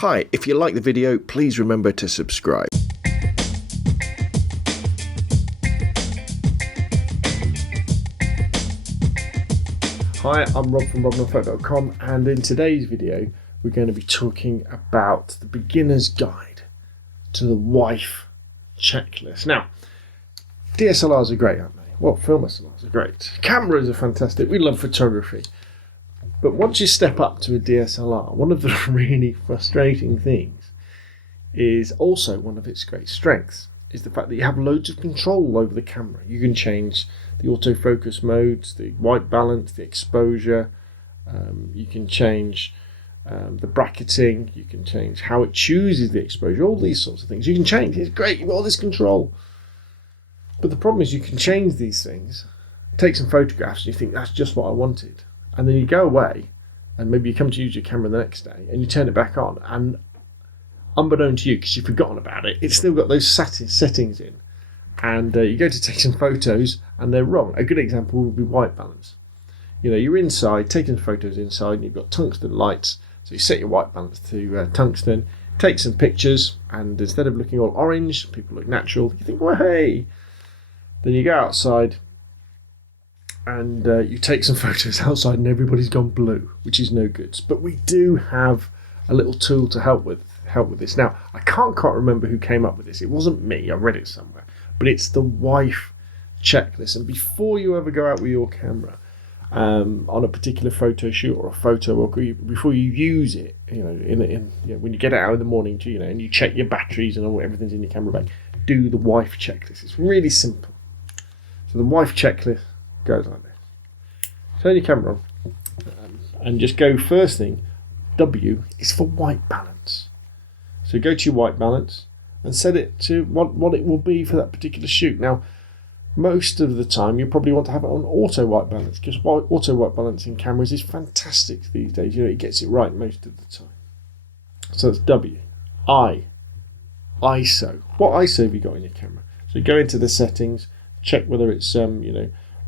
Hi, if you like the video, please remember to subscribe. Hi, I'm Rob from robnonphoto.com, and in today's video we're going to be talking about the beginner's guide to the wife checklist. Now, DSLRs are great, aren't they? Well, film SLRs are great. Cameras are fantastic. We love photography. But once you step up to a DSLR, one of the really frustrating things is also one of its great strengths is the fact that you have loads of control over the camera. You can change the autofocus modes, the white balance, the exposure. You can change the bracketing. You can change how it chooses the exposure. All these sorts of things you can change. It's great. You've got all this control. But the problem is you can change these things, take some photographs, and you think that's just what I wanted. And then you go away, and maybe you come to use your camera the next day, and you turn it back on, and unbeknown to you, because you've forgotten about it, it's still got those settings in. And you go to take some photos, and they're wrong. A good example would be white balance. You know, you're inside, taking photos inside, and you've got tungsten lights, so you set your white balance to tungsten, take some pictures, and instead of looking all orange, people look natural, you think, well, hey! Then you go outside, and you take some photos outside and everybody's gone blue, which is no good. But we do have a little tool to help with this. Now, I can't quite remember who came up with this. It wasn't me, I read it somewhere. But it's the wife checklist. And before you ever go out with your camera on a particular photo shoot or a photo walk, before you use it, when you get it out in the morning, and you check your batteries and everything's in your camera bag, do the wife checklist. It's really simple. So the wife checklist goes like this. Turn your camera on and just go first thing. W is for white balance. So go to your white balance and set it to what it will be for that particular shoot. Now, most of the time you probably want to have it on auto white balance because auto white balance in cameras is fantastic these days. It gets it right most of the time. So that's W. ISO. What ISO have you got in your camera? So go into the settings, check whether it's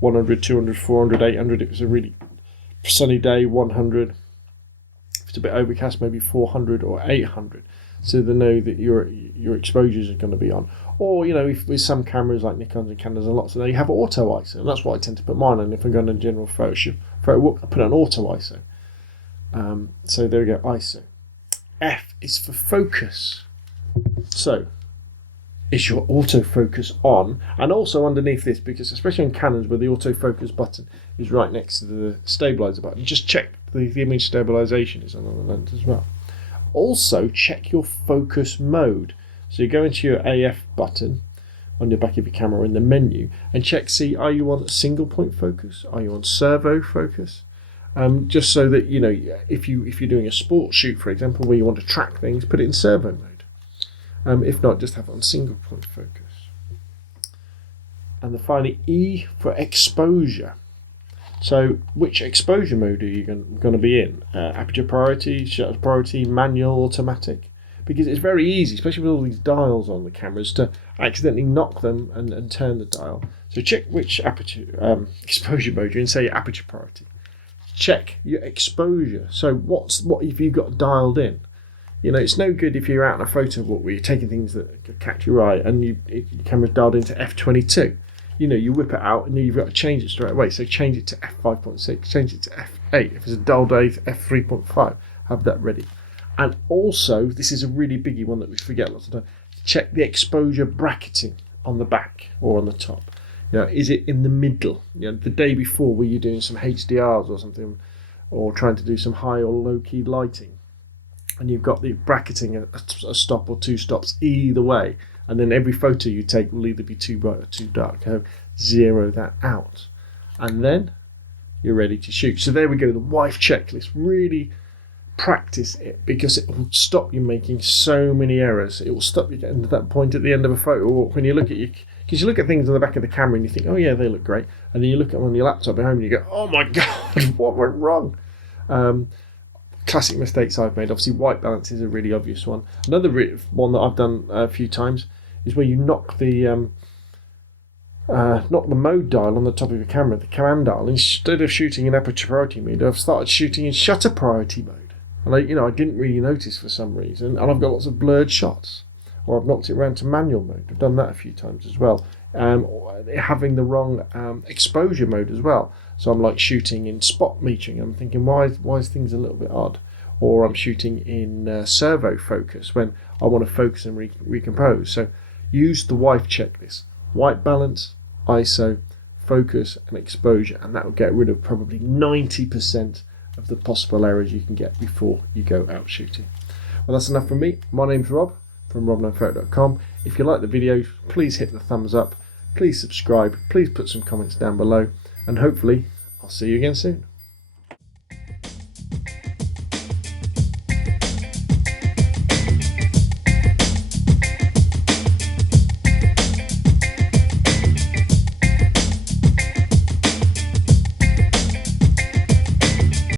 100, 200, 400, 800. If it's a really sunny day, 100. If it's a bit overcast, maybe 400 or 800. So they know that your exposures are going to be on. Or, if with some cameras like Nikons and Canons and lots of them, you have auto ISO. And that's what I tend to put mine on. If I'm going to general photo walk, I put on auto ISO. So there we go, ISO. F is for focus. So, is your autofocus on? And also underneath this, because especially on Canons where the autofocus button is right next to the stabilizer button, just check the image stabilization is on the lens as well. Also check your focus mode. So you go into your AF button on your back of your camera in the menu and check, see, are you on single point focus? Are you on servo focus? Just so that, if you're doing a sports shoot, for example, where you want to track things, put it in servo mode. If not, just have it on single point focus. And the finally, E for exposure. So which exposure mode are you going to be in? Aperture priority, shutter priority, manual, automatic? Because it's very easy, especially with all these dials on the cameras, to accidentally knock them and turn the dial. So check which aperture exposure mode you're in, say aperture priority. Check your exposure. So what have you got dialed in? It's no good if you're out on a photo walk where you're taking things that catch your eye and your camera's dialed into f22. You whip it out and you've got to change it straight away. So change it to f5.6, change it to f8. If it's a dull day, f3.5. Have that ready. And also, this is a really biggie one that we forget lots of time. Check the exposure bracketing on the back or on the top. Is it in the middle? The day before, were you doing some HDRs or something, or trying to do some high or low key lighting? And you've got the bracketing a stop or two stops either way, and then every photo you take will either be too bright or too dark. Zero that out, and then you're ready to shoot. So there we go, the wife checklist. Really practice it, because it will stop you making so many errors. It will stop you getting to that point at the end of a photo walk when you look at because you look at things on the back of the camera and you think, oh yeah, they look great, and then you look at them on your laptop at home and you go, oh my god, what went wrong? Classic mistakes I've made. Obviously, white balance is a really obvious one. Another one that I've done a few times is where you knock the mode dial on the top of your camera, the command dial. Instead of shooting in aperture priority mode, I've started shooting in shutter priority mode. and I didn't really notice for some reason, and I've got lots of blurred shots, or I've knocked it around to manual mode. I've done that a few times as well. Having the wrong exposure mode as well. So I'm like shooting in spot metering. I'm thinking, why is things a little bit odd? Or I'm shooting in servo focus when I want to focus and recompose. So use the wife checklist: white balance, ISO, focus, and exposure, and that will get rid of probably 90% of the possible errors you can get before you go out shooting. Well, that's enough from me. My name's Rob from rob9photo.com. If you like the video, please hit the thumbs up, please subscribe, please put some comments down below, and hopefully I'll see you again soon.